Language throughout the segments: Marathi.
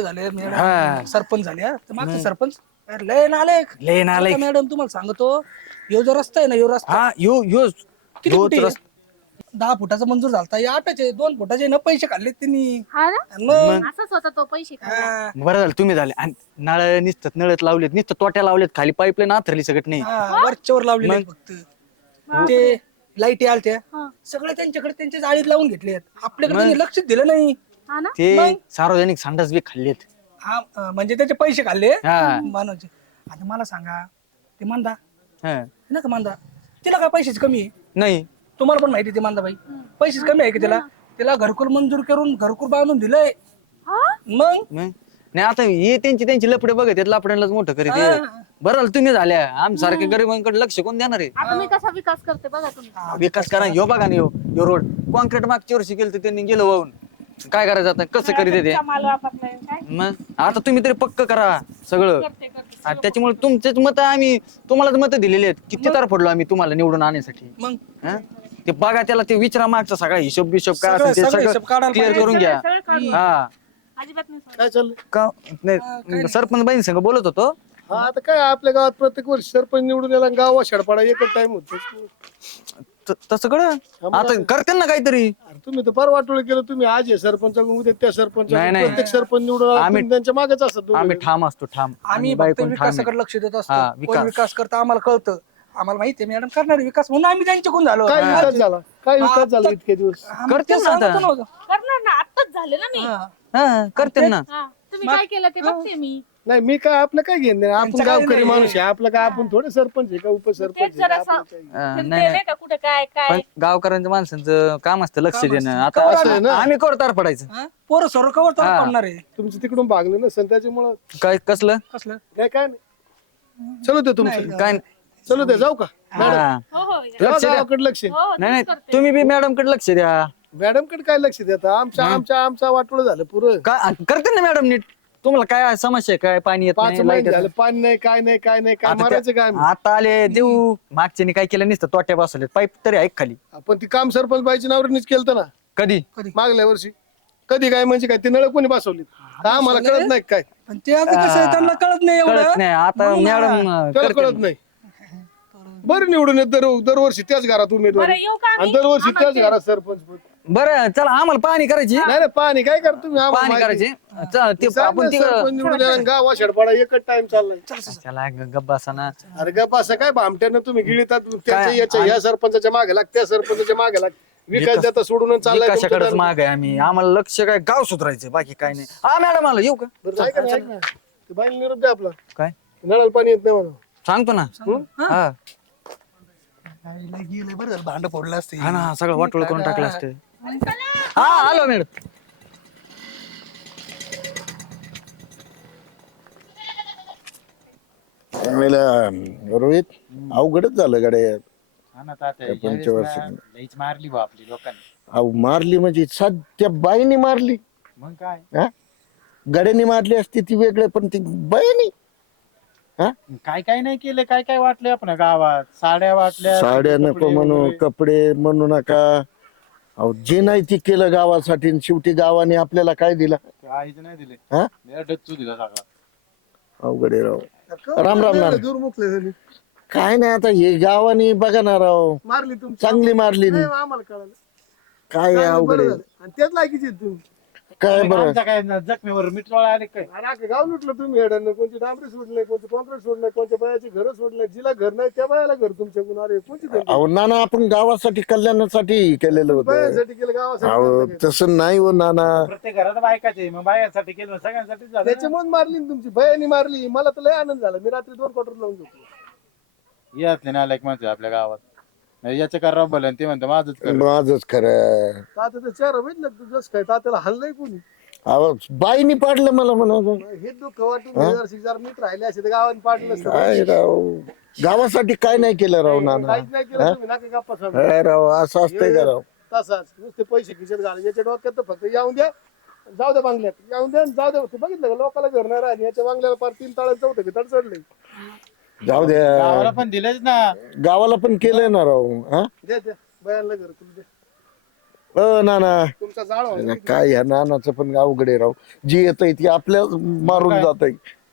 एवढं झाले. मॅडम. सरपंच झाले हा. तर मागचे सरपंच. अरे लय नालायक लय नालायक. आता मॅडम तुम्हाला सांगतो यो जो रस्ता आहे ना यो रस्ता. हा यो यो. किती योच फुटी आहे? रस्ता- दहा फुटाचा मंजूर झालता. या आठाचे दोन फुटाचे ना पैसे काढले त्यांनी हा ना? आणि मग? असाच होता तो पैसे खायला. हा, बरं झालं तुम्ही झाले. आणि नळ निसतात नळत लावलेत निसतं तोट्या लावलेत खाली पाईपलाईन आथरली सगळं नाही. हा, वरच्यावर लावलेले आहेत फक्त. ते लाईटी आलत्या. हा. सगळे त्यांच्याकडे त्यांच्या जाळीत लावून घेतले आपल्याकडे त्यांनी लक्षच दिलं नाही. हा ना? ते सार्वजनिक संडास बी खाल्लेत हा अं, म्हणजे त्याचे पैसे खाल्ले? हा. मानवाचे. आता मला सांगा ते मांदा हा. ना का मांदा तिला काय पैशाची कमी आहे? नाही. तुम्हाला पण माहिती आहे ते मांदा बाई. पैसेच कमी आहे का त्याला त्याला घरकुल मंजूर करून घरकुल बांधून दिलंय. हा? मग? मग? नाही आता हे त्यांची त्यांची लपडे बघत आहेत लपड्यांनाच मोठं करीत आहेत. बरं झालं तुम्ही झाल्या. आमसारखे गरिबांकडे लक्ष कोण देणार आहे? आता मी कसा विकास करते बघा तुम्ही. विकास करा ह्यो बघा ना ह्यो ह्यो रोड. कॉन्क्रीट मागच्या वर्षी केलं तर त्यांनी गेलं वाहून. काय करायचं आता? कसं करीत ते? माल वापरलाय काय? मग? आता तुम्ही तरी पक्क करा सगळं. करते करते आणि त्याच्यामुळे तुमचेच मत आम्ही तुम्हालाच मत दिलेली आहेत. किती तार पडलो आम्ही तुम्हाला निवडून आणण्यासाठी? मग? हं? ते बघा त्याला ते विचारा मागचा सगळा हिशोब बिशोब काय सगळं- असेल ते सगळं हिशोब सगळं काढायला क्लिअर करून घ्या. सगळं काढून. हा. अजिबात नाही सोडत. काय का नाही सरपंच बाईन संग बोलत होतो. हा आता काय आपल्या गावात प्रत्येक वर्षी सरपंच निवडून यायला गावा शेडपाडा एकच टाइम होतो त- तसं कळ आता करते ना काहीतरी. तुम्ही तर फार वाटोळ केलं तुम्ही आज आहे सरपंच उद्या त्या सरपंच नाही, नाही. प्रत्येक सरपंच निवडून आला, आम्ही- तुम्ही त्यांच्या मागेच असत दोघं आम्ही जण. ठाम असतो ठाम आम्ही फक्त बायकोन ठाम आहे. विकासाकडे लक्ष देत हा, असतो कोण विकास. विकास करता आम्हाला कळतं आम्हाला माहिती आहे मॅडम करणार विकास म्हणून आम्ही त्यांच्याकडून झालो काय विकास झाला काय विकास झाला इतके दिवस आम्ही करते ते ना आता. सांगतो नव्हतं. करणार ना आत्ताच झाले ना मी हा. हा करते ना हा तुम्ही काय केलं ते बघते मी नाही मी काय आपलं काय घेणं नाही. आपण त्यांचं गावकरी नाही. माणूस आहे आपलं काय आपण थोडे सरपंच आहे का उपसरपंच जरा आहे का? आपलं काय? अं, फिरते नाही नाही नाही का कुठे काय काय पण गावकऱ्यांच्या माणसांचं काम असतं लक्ष काम देणं असतं. आता असं आहे ना. आम्ही कोरतार पडायचं हा? पोरं सर्व कवर तर हा. पडणार आहे तुमचं तिकडून भागलं नसेल त्याच्यामुळं काय कसलं कसलं काय काय नाही चलो ते तुमचं काय चलो ते जाऊ का हा. हो हो ठेवा गावाकडे लक्ष हो नाही नाही तेच करते. तुम्ही बी मॅडमकडे लक्ष द्या मॅडमकडे काय लक्ष देता आमच्या आमच्या आमचा वाटोळ झालं पुरं काय करते ना मॅडम नीट तुम्हाला काय समस्या आहे? काय पाणी येत पाच नाही महिने झालं पाणी नाही काय नाही काय नाही काय आता मारायचं काय? आता आले देऊ. मागच्यानी काय केलं नसतं तोट्या बसवले पाईप तरी ऐक खाली? आपण ती काम सरपंच बाईची नावरणीच केलं ना. कधी? मागल्या वर्षी. कधी काय म्हणजे काय ते नळ कोणी बसवली आम्हाला कळत नाही काय? पण ते आता कसं आहे त्यांना कळत नाही कळत एवढं नाही. आता मॅडम त्याला कळत नाही. बरं निवडून येत दर दरवर्षी त्याच घरात उमेदवार. बरं येऊ का आणि? दरवर्षी त्याच घरात सरपंच पद. बरं चला आम्हाला पाणी करायची. नाही नाही पाणी काय करतो तुम्ही? आम्हाला माहिती. करायचे. चला, ते सांग आपण ना, ते सरपंच निवडून यायला गावा शेडपाडा एकच टाइम चाललाय. चला गब्बासाना अरे गप असं काय भामट्यानं तुम्ही गिळतात? त्याच्या याच्या या सरपंचाच्या मागे लाग त्या सरपंचाच्या मागे लाग. विकास देता सोडून चाललाय कशाकडेच. माग आहे आम्ही. आम्हाला लक्ष काय गाव सुधारायचं बाकी काय नाही. हा मॅडम आलो येऊ का? बरं, ऐका ना, ऐका ना. ते बाईला निरोप द्या आपला. काय? नळाला पाणी येत नाही म्हणून. सांगतो ना. हा? गेलंय बरं झालं, भांडं फोडलं असते. हा ना सगळं वाटोळ करून टाकलं असतं. हा आलो मॅडम. रोहित अवघडच झालं गड्या. हा ना तात्या, त्या यावेळेस पंचवार्षिक. ना लईच मारली बा आपली लोकांनी. अहो मारली म्हणजे सध्या बाईने मारली. मग काय? हा? गड्याने मारली असती ती वेगळे पण ती बाईने. हा? काय काय नाही केलं काय काय वाटलं आपण गावात? साड्या वाटल्या साड्या नको म्हणू वगैरे. कपडे म्हणू नका. अहो जे नाही ती केलं गावासाठी आणि शेवटी गावाने आपल्याला काय दिलं? काहीच नाही दिले. हा? मी डच्चू दिला सगळा. अवघड आहे राव. राम राम झाली? काय नाही आता हे गावाने बघा ना राव. मारली तुमची. चांगली मारली. नाही, आम्हाला कळालं. काय आहे अवघड बरं आहे? झालं. आणि त्याच लायकीचे आहेत तुम्ही. काय बरं? आमचा काय न- जखमीवर मिटवाळा आले काय? अरे अख्खं गाव लुटलं तुम्ही हेडानं कोणती डांबरी सोडले कोणते कॉन्क्रीट सोडले कोणत्या बायाची घरं सोडले जिला घर नाही त्या बायाला घर तुमच्याकडून अरे कोणती धमकी? अहो नाना आपण गावासाठी कल्याणासाठी केलेलं होतं. बायासाठी केलं गावासाठी अहो. तसं नाही हो नाना. प्रत्येक घरात बायकाचे मग बायांसाठी केलं सगळ्यांसाठीच झालं ना. त्याच्यामुळे मारली ना तुमची बयानी मारली. मला तर लय आनंद झाला. मी रात्री दोन क्वार्टर लावून झोपलो. यातले नालायक माणसं आपल्या गावात. नाही, याचं करा बोल ते म्हणतं माझंच कर माझच खरं. तात्याचा चेहरा बघितलं का तू? जसं काय तात्याला हल्लंय कोणी? अहो बाईनी पाडलं मला म्हणायचं हे दुःख वाटून हजार जर मीठ राहिले असे तर गावाने पाडलं असतं. काय राव. गावासाठी काय नाही केलं राव नाना. काहीच नाही केलं तुम्ही नका गप्पा सांगू. काय राव असं असतंय का राव? तसाच नुसते पैसे खिचत घाला याच्या डोक्यात तर फक्त येऊन द्या जाऊ द्या बांगल्यात. येऊन द्या आणि जाऊ द्या. ते बघितलं का? लोकांना घर नाही राहिली याच्या बांगल्याला पार तीन ताळ्यात चौथं की तड चढले जाऊ गावाला द्या पण दिलेच ना. गावाला पण केलंय ना राव हा? बयानला घर तुम्ही अ नाना तुमचा जाळ व्हायला काय या नानाचं पण अवघड आहे राव. जी येत ती आपल्या मारून जात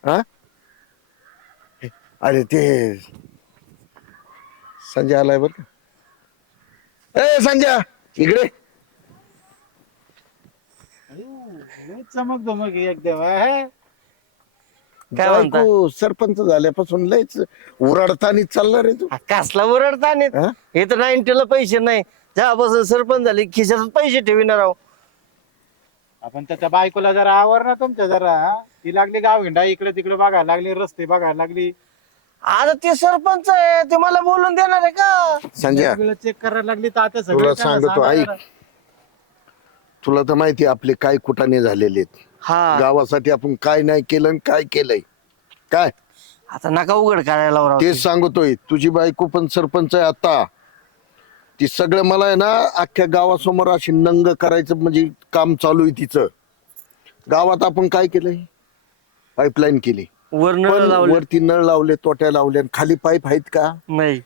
हा? अरे ते. संजय आलाय बर ए संजय इकडे. चमक धमक एकदम हा? काय म्हणता? बायको सरपंच झाल्यापासून लयच उराडतानी चालला रे तू. हा, कसला ओरडता आणि हा? हे तर नाईन्टीला पैसे नाही. जेव्हापासून सरपंच झाले खिशात पैसे ठेविणार आहो. आपण त्याच्या बायकोला जरा आवर ना तुमच्या जरा हा? ती लागली गाव हिंडा इकडे तिकडे बघायला लागली रस्ते बघायला लागली. आता ते सरपंच आहे ते मला बोलून देणार आहे का? संजय. चेक करायला लागली तर आता तुला सगळं सांगतो सांगा ऐक. तुला तर माहिती आहे आपले काय कुटाने झालेले आहेत. हा. गावासाठी आपण काय नाही केलं आणि काय केलंय? काय? आता नका उघड करायला राव. तेच सांगतोय. तुझी बायको पण सरपंच आहे आता. ती सगळं मला आहे ना अख्ख्या गावासमोर अशी नंग करायचं म्हणजे काम चालू आहे तिचं. गावात आपण काय केलंय? पाईपलाईन केली. वर नळ पण लावले. वरती नळ लावले तोट्या लावल्या. आणि खाली पाईप आहेत का? नाही.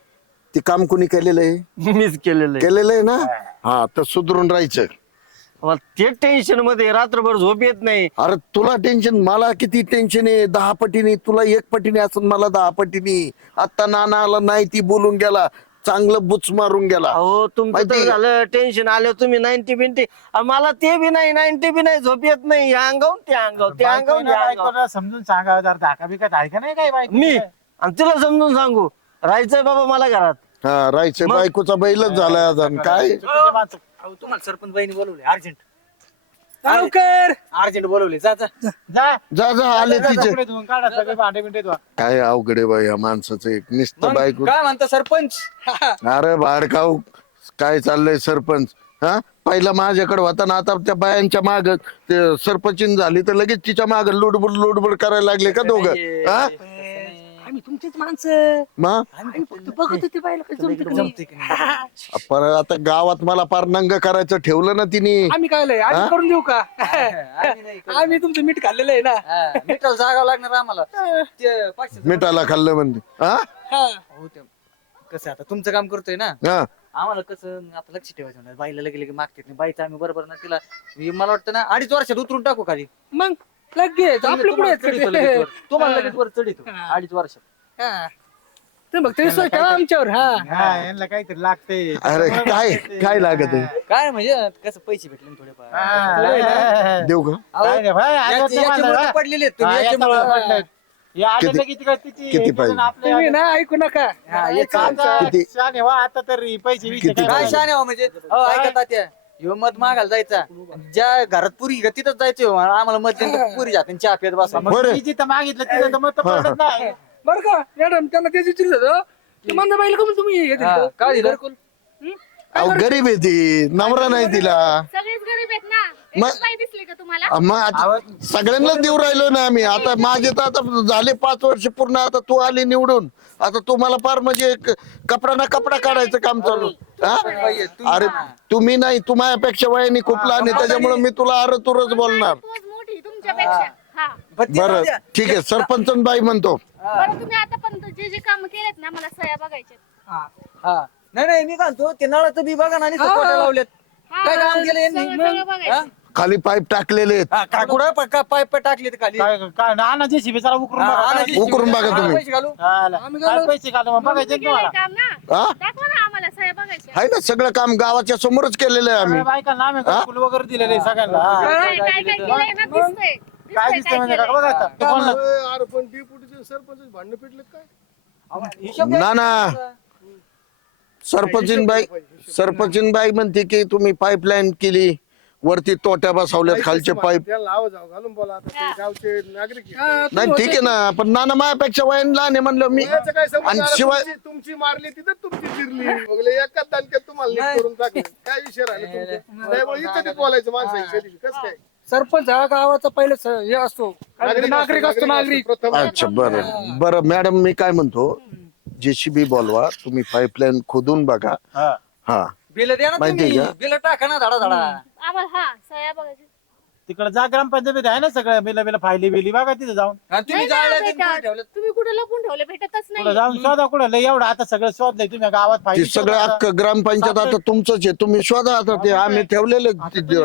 ते काम कोणी केलेलं आहे? मीच केलेलं आहे. केलेलं आहे ना? हा तर सुधरून राहायचं. मला ते टेन्शनमध्ये रात्रभर झोप येत नाही. अरे तुला टेन्शन मला किती टेन्शन आहे? दहा पटीने तुला एक पटीने असं मला दहा पटीने. आता नाना आला नाही ती बोलून गेला. चांगलं बुच मारून गेला. अहो तुमचं तर माहिती- झालं टेन्शन आलं तुम्ही नाईन्टी बिंटी मला ते बी नाही नाईन्टी बी नाही झोप येत नाही. या अंगावून ते अंगावर ते अंगावून बायकोला- या अंगावर. बायकोला समजून सांगा जरा धाका बिका आहे का नाही काय बायको मी आणि तुला समजून सांगू. राहायचंय बाबा मला घरात. हा राहायचं बायकोचा बैलच आज आणि काय. अहो, तुम्हाला सरपंच बाईने बोलवले अर्जंट. लवकर. अर्जंट बोलवले जा जा. जा. जा. जा आले तिचे. कपडे धुवून काढा सगळे भांडे बिंडे धुवा. काय अवघड आहे बाई या माणसाचं एक नुसतं बायको. काय म्हणता सरपंच? अरे भाडकाऊ काय चाललंय सरपंच? हा? पहिला माझ्याकडे होता ना आता त्या बायांच्या माग ते सरपंचीन झाली तर लगेच तिच्या माग लुडबुड लुडबुड करायला लागले का दोघं? हा? आम्ही तुमचीच माणसं. मग आम्ही फक्त बघत होते बायला कसं जमतं का नाही. पर आता गावात मला पार नंग करायचं ठेवलं ना तिने. आम्ही काय लय? आम्ही करून देऊ का? आम्ही तुमचं मीठ खाल्लेलं आहे ना. मिठाला जागावं लागणार आम्हाला. ते पाचशे मिठाला खाल्लं म्हणजे हा? हा. हो ते कसं आता तुमचं काम करतोय ना? हा. आम्हाला कसं आता लक्ष ठेवायचं म्हणलं. बाईला लगे लगे मागतात. नाही बाईचं आम्ही बरोबर ना तिला हे मला वाटतं ना अडीच वर्षात उतरून टाकू खाली. मग? लगेच आपलं पुढे तुम्हाला चढितो लगेच वर. तुम्हाला लगेच वर चढितो अडीच वर्षात. ते बघ ते सोय करा आमच्यावर हा. हा यांना काहीतरी लागते. अरे काय काय लागत आहे? काय म्हणजे कसं पैसे भेटले ना थोडेफार. देऊ का? काय रे भाई, आज याचे- तुम्हाला याच्यामुळे बा- पडलेले आहेत हा, तुम्ही याच्यामुळे याच्यामुळे पडलेत. हे आले किती- तर हे पाहिजे? आपल्या- तुम्ही ना ऐकू नका. हा, याचं- आता किती? शाने व्हा, आता तरी पैसे बिसे किती काय काय पाहिजे? शाने हो म्हणजे अहो, ऐका तात्या. ह्यो मत मागायला जायचा. ज्या घरात पुरी का तिथंच जायचं हो. आम्हाला मत दिलं पुरी जाते चहा पित बसा. मग बरं. मी जिथं मागितलं तिथं तर पडत नाही. बरं का? मॅडम त्यांना तेच विचारलं होतं. की मंदा बाईला का म्हणून तुम्ही हे दिलं हा, होतं? हं? अहो गरीब आहे ती. नवरा नाही तिला. सगळेच गरीब आहेत ना. मग- एकच बाई दिसली का तुम्हाला? अ, मग आता सगळ्यांनाच देऊ राहिलो ना आम्ही. आता माझे तर आता झाले पाच वर्ष पूर्ण. आता तू आली निवडून. आता तू मला फार म्हणजे क- कपडा ना कपडा काढायचं काम चालू. हा? अरे तुम्ही नाही तू माझ्यापेक्षा वयाने खूप लहान आहे. त्याच्यामुळे मी तुला अरे तुरच बोलणार. मोठी तुमच्यापेक्षा. हा. बरं. ठीक आहे. सरपंच बाई म्हणतो. बरं तुम्ही आतापर्यंत जे जे काम केलेत ना मला सह्या बघायचे हा नाही नाही मी काय म्हणतो ते नळाचं बी बघा ना आणि लावलेत काय काम केलं यांनी? खाली पाईप टाकलेले आहेत. हा, का- कुठं प- का- पाईप टाकले खाली. काय जरा उकरून हा, बघा. आणा काय- जी- उकरून बघा तुम्ही. पैसे घालू. हा, ला. काय पैसे घालू? मग बघायचे तुम्ही ना केलंय तुम्हाला काम ना हा दाखवा ना आम्हाला सह्या बघायच्या आहे ना सगळं काम गावाच्या समोरच केलेलं आहे आम्ही. सगळ्या बायकांना आम्ही घरकुल वगैरे दिलेले सगळ्यांना. काय काय काय केलंय? ना दिसतंय काय दिसतंय दिसतंय म्हणजे? का केलंय. बघा आता. ते बोलणं. अरे अरे पण डिप्युटीचे सरपंच भांडण पेटले काय? हिशोब ना ना. सरपंचीन बाई सरपंचीन बाई म्हणते की तुम्ही पाईपलाईन केली. वरती तोट्या बसवल्यात खालचे पाईप. आव घालून बोला. आता ते गावचे नागरिक आहे. नाही ठीक आहे ना पण नाना माझ्यापेक्षा वयाने लहान आहे म्हणलं मी. याचं काय संबंध आणि आला? शिवाय तुमची- तुमची मारली तिथं तुमची जिरली. बघले एकाच दानक्यात तुम्हाला नीट करून टाकलं. काय विषय राहिला तुमचं? त्यामुळे इथं बोलायचं कसं काय? सरपंच हा गावाचा पहिले स- हे असतो. नागरिक नागरिक असतो नागरिक प्रथम. अच्छा बरं. बरं मॅडम मी काय म्हणतो? जेसीबी बोलवा तुम्ही पाईपलाईन खोदून बघा. हा. बिल द्या ना माहिती तुम्ही. का? बिल टाका ना धाडा धाडा. आम्हाला हा सह्या बघायच्या तिकडे जा ग्रामपंचायत आहे ना सगळं बिला बिला फायली बिली बघा तिथे जाऊन. आणि तुम्ही नाही ना जाळल्या भेटत. तुम्ही ठेवलं? तुम्ही कुठे लपून ठेवले? भेटतच कुठं नाही. जाऊन शोधा कुठं? लय एवढं आता सगळं शोधलंय तुम्ही गावात ते फायली सगळं अख्खं ग्रामपंचायत आता तुमचंच आहे. तुम्ही शोधा आता ते आम्ही ठेवलेलं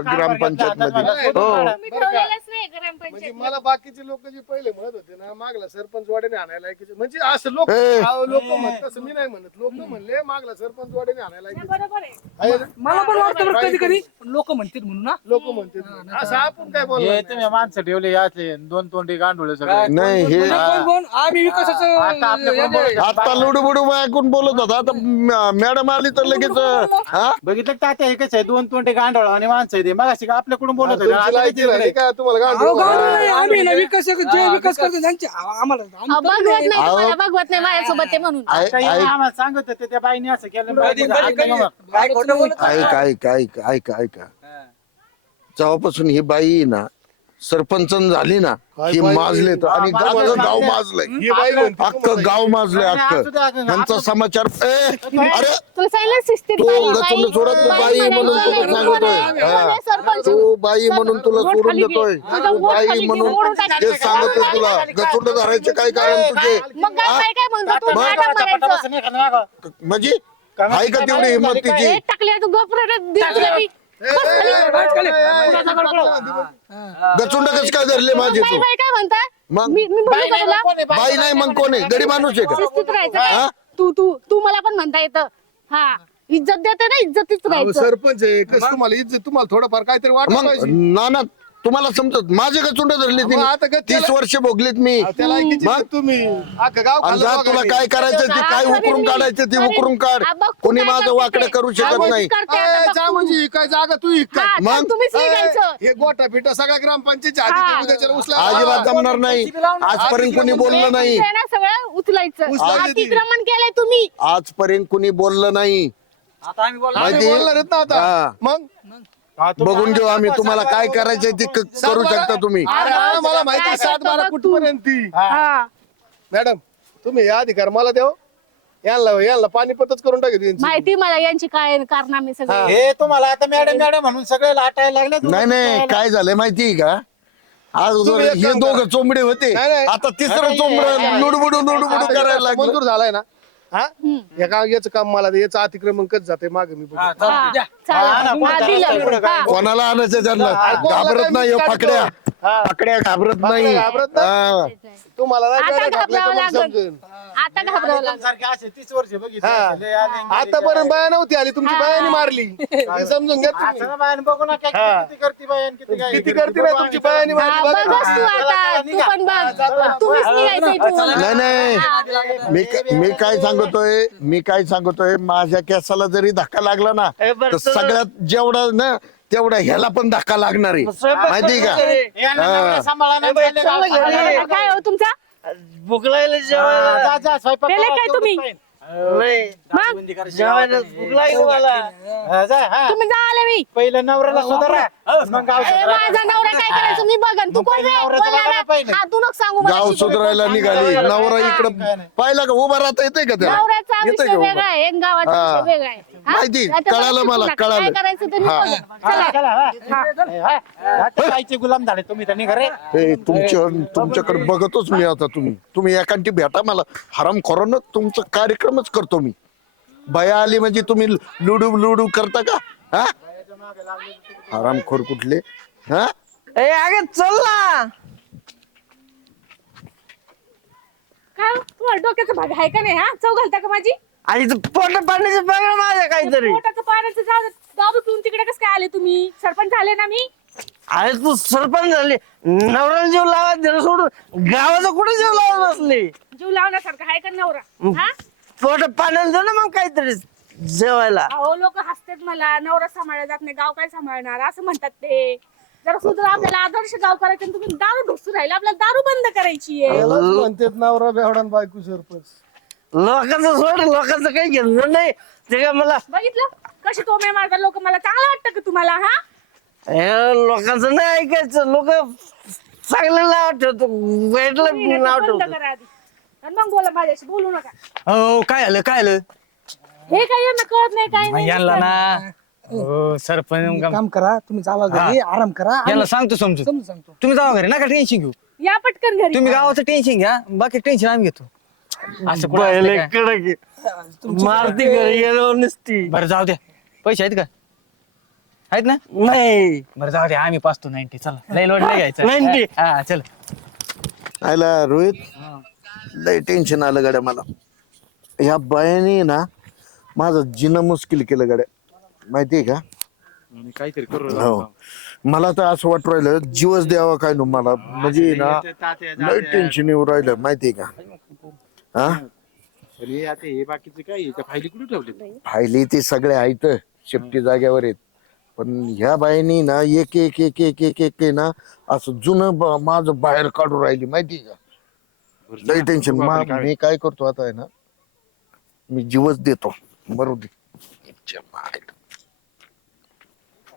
ग्रामपंचायत मध्ये हो. तुम्ही ठेवलेलंच नाही म्हणजे ग्रामपंचायत मला बाकीचे लोक जे पहिले म्हणत होते ना मागला सरपंच वाड्याने आणायला. म्हणजे असं लोक ए. लोक म्हणत तसं मी नाही म्हणत. लोक म्हणले मागला सरपंच वाड्याने आणायला. बरोबर आहे? मला पण वाटतं बरं कधी कधी लोक म्हणतात म्हणून ना लोक म्हणते असं आपण काय हे बोललो तुम्ही माणसं ठेवले याचे दोन तोंडी गांडुळे सगळे. नाही हे कोण कोण आम्ही विकासाचं बोलत आता लुडबुडू ऐकून बोलत होता. आता म- मॅडम आली तर लगेच हा? बघितलं का तात्या हे कसं आहे? दोन तोंडे गांडळ आणि माणसं आहे ते मग अशी आपल्याकडून बोलत होते? तुमची आता लायकी किती राहिली का? तुम्हाला अहो, गांडूळ गावाला नाही, आम्ही ना विकास जे विकास करतो त्यांचे आ- आम्हाला अहो, बघवत नाही. तुम्हाला बघवत नाही माझ्यासोबत ते म्हणून. काही आम्हाला सांगत होते त्या बाईने असं केलं. कधी- कधी- कधी- मग. काय खोटं बोलत ऐक ऐक ऐक ऐक ऐक. जेव्हापासून ही बाई आहे ना सरपंच झाली ना ही बाई? माजले तर आणि हा, अख्खं माजले. गाव माजलंय ही बाई म्हणते अख्खं गाव माजलंय अख्खं. त्यांचा समाचार ए अरे तू बाई, सोडत बाई बाई म्हणून तुला सांगतोय? हा. सरपंच? तू बाई म्हणून तुला सोडून खाली घे. देतोय तुझं तू वोट बाई खाली घे, म्हणून ओढून टाक. सांगतोय तुला गचुंड धरायचे काय कारण तुझे मग काय काय काय म्हणतो तू मग? म्हणजे आहे का तेवढी हिंमत तिची हे टाकले तू गोपुरात दिसलं मी. गचुंड कस काय धरले माझे बाई तू? बाई काय म्हणता मग? मी मी बोलू का तुला? बाई नाही मग कोण आहे? गडी माणूस आहे का? शिस्तीत राहायचं हा? काय? तू तू तू मला पण म्हणता येतं. हा. इज्जत देते ना अहो, राहायचं. सरपंच आहे कसं तुम्हाला इज्जत? तुम्हाला थोडंफार काहीतरी वाटत मग पाहिजे. ना ना तुम्हाला समजत? माझे गचुंड धरले मग आता तिने तीस वर्ष भोगलीत मी. मग? तुम्ही. अख्खं गाव आणि खाल्लं जा बघा तुला. काय करायचं ते काय उकरून काढायचं ते उकरून काढ. कोणी माझं वाकडं. करू शकत नाही. जा. म्हणजे काय जागा तू इक हा, काय मग? तुम्हीच निघायचं. हे गोटा पिटा सगळ्या ग्रामपंचायतच्या हा. आधी उद्याच्या उचला अजिबात जमणार नाही. आजपर्यंत कोणी बोललं नाही. तुमचं आहे ना सगळं उचलायचं. उचलायचं ती. अतिक्रमण केलंय तुम्ही. आजपर्यंत कोणी बोललं नाही. आता आम्ही बोला आम्ही माहिती? बोलणार आहेत ना आता. हा. मग? बघून घेऊ आम्ही. तुम्हाला काय करायचंय ते क- करू शकता तुम्ही. अरे हा, मला माहिती आहे सात बारा कुठपर्यंत ती हा. मॅडम तुम्ही या अधिकार मला द्याव यांना यांना पाणीपतच करून यांची. माहिती मला यांची काय कारनामे सगळे. हे. तुम्हाला आता मॅडम मॅडम म्हणून सगळे लाटायला लागले नाही नाही. काय झालंय माहितीये का? आज तुम्ही एक हे काम दोघं करा. चोंबडे होते. नाही, नाही. आता तिसरं चोंबड लुडबुडू लुडबुडू करायला लागलं. मंजूर झालाय ना. हा एका याचं काम मला दे, याचं अतिक्रमण कच जाते मागे मी बघतो. हा, हा चालेल. हा, दिलं. हा. कोणाला आणायचं त्यांना घाबरत नाही हो फाकड्या फाकड्या घाबरत नाही. घाबरत नाही? हा. तुम्हाला नाही आता घाबरावं तर मग लागल. आता घाबरावं लागल. सारखे असे तीस वर्ष बघितले हा. लय आले, गेले, आतापर्यंत बाया नव्हती आली. तुमची बायानी मारली. हे समजून घ्या तुम्ही. असं ना बायानं बघू नका हा. किती करते बायान किती काय किती करते ना तुमची बायानी हा, मारली. बघा. बघच तू आता तू पण बघ. तुम्हीच निघायचं इथून. नाही नाही मी क- मी काय सांगतोय? मी काय सांगतोय? माझ्या केसाला जरी धक्का लागला ना ए, बरं, तर तर- सगळ्यात जेवढा ना तेवढा ह्याला पण धक्का लागणार आहे. माहितीये का? हा. काय हो तुमचा? भूक लागली जेवायला जा, जा, स्वयंपाक पेले करा, काय तेवढंच तुम्ही? पाहिजे. नाही. मग? जेवायला भूक लागली मला हा, जा, हा. तुम्ही जा आले मी. पहिलं नवऱ्याला सुधारा. मग गाव ए, सुधारा. माझा नवरा काय करायचं? मी बघन. तू कोण रे? नवऱ्याचं. हा, तू नको सांगू मला गाव शिकवलं. सुधारायला निघाली. नवरा इकडं पाहिला का उभा राहता येते का त्याला? नवऱ्याचा येतंय विषय का उभा? वेगळा आहे. आणि गावाचा हा. विषय वेगळा आहे. हा? माहिती, कळालं मला, नका. कळालं. काय करायचं ते मी हा. बघेन. चला, चला, ते गाईचे गुलाम झाले तुम्ही तर निघा रे. हे तुमच्या तुमच्याकडे बघतोच मी आता तुम्ही. तुम्ही एकांटी भेटा मला. हराम खोरानं तुमचा कार्यक्रमच करतो मी. बया आली म्हणजे तुम्ही लुडू लुडू करता का? हा? हरामखोर कुठले? हा? ए अगे चल ना. काय हो? तुम्हाला डोक्याचा भाग आहे का नाही हा? चव घालता का माझी? आणि पोट पाण्याचे बघा माझ्या काहीतरी. पोटाचं पाण्याचं जाऊ दे. दारू पिऊन तिकडे कसं काय आले तुम्ही? सरपंच आले ना मी? अरे तू सरपंच झाली. नवऱ्याला जीव लावा दिला सोडून. गावाचा कुठे जीव लावत बसली? जीव लावण्यासारखं आहे का नवरा? हा? पोट पाण्याला दे ना मग काहीतरी जेवायला. अहो लोक हसतात मला. नवरा सांभाळला जात नाही. गाव काय सांभाळणार? असं म्हणतात ते. जरा सुद्धा आपल्याला आदर्श गाव करायचं आणि तुम्ही दारू ढोसू राहिले. आपल्याला दारू बंद करायची आहे. म्हणतात नवरा बेवडान बायको सरपंच. लोकांचं सोड लोकांचं काही घेणं नाही. ते काय मला बघितलं? कशी तोमे मारतात लोक मला चांगलं वाटतं का तुम्हाला हा? हे लोकांचं नाही ऐकायचं. लोक चांगलं नाव ठेवतो वाईटला तुम्ही हे नाव तर बंद ठेवतो. करा आधी. आणि मग बोला माझ्याशी बोलू नका. हो काय आलं काय आलं? हे काही यांना कळत नाही काय नाही यांना ना हो सरपंच काम करा तुम्ही जावा घरी आराम करा याला सांगतो समजून. समजून सांगतो. तुम्ही जावा घरी नका टेन्शन घेऊ. या पटकन घरी. तुम्ही गावाचं टेन्शन घ्या बाकी टेन्शन आम्ही घेतो. असं कुठं काय? कडक. मारती घरी गेलो नसती. बरं जाऊ द्या. पैसे आहेत का? आहेत ना? नाही. बरं जाऊ द्या आम्ही पाचतो नाईन्टी. चला लई लोड नाही घ्यायचं. 90. हा चल. आयला रोहित लय टेन्शन आलं गाड्या मला. ह्या बायाने ना माझं जिनं मुश्किल केलं गाड्या. माहितीये का? काहीतरी करू हो. मला तर असं वाटू राहिलं जीवच द्यावा काय नो मला. म्हणजे ना लय टेन्शन येऊ राहिलं माहितीये का? हा? अरे आता हे बाकीचे काय आहे? त्या फायली कुठे ठेवले फायली ते सगळे आहेत शेपटी जाग्यावर आहेत. पण ह्या बाईनी ना एक एक एक एक एक एक आहे ना असं जुनं ब- माझं बाहेर काढून राहिली माहितीये का? लय टेन्शन मी काय? करतो आता आहे ना मी जीवच देतो. बरोबर